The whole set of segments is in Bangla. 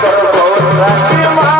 Brasil.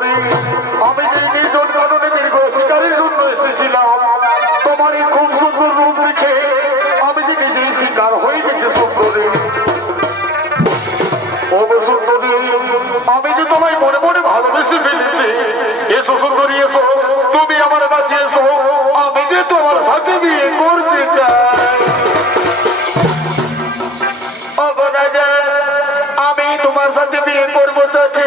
করি আমি যে নির্জন কারণে দীর্ঘ শিকারের জন্য এসেছিলাম তোমার এই খুব সুন্দর রূপ দেখে আমি যে নিজেই শিকার হয়ে গেছি সুন্দরী। আমি যে তোমায় মনে মনে ভালোবেসে ফেলেছি, এসো সুন্দরী, এসো, তুমি আমার কাছে এসো, আমি যে তোমার সাথে বিয়ে করতে চাই। আমি তোমার সাথে বিয়ে করব চাচ্ছি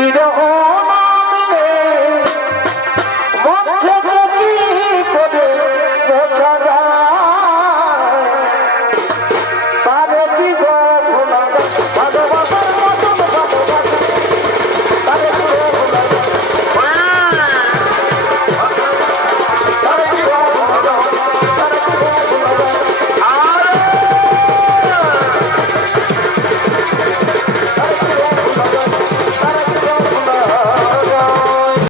you know.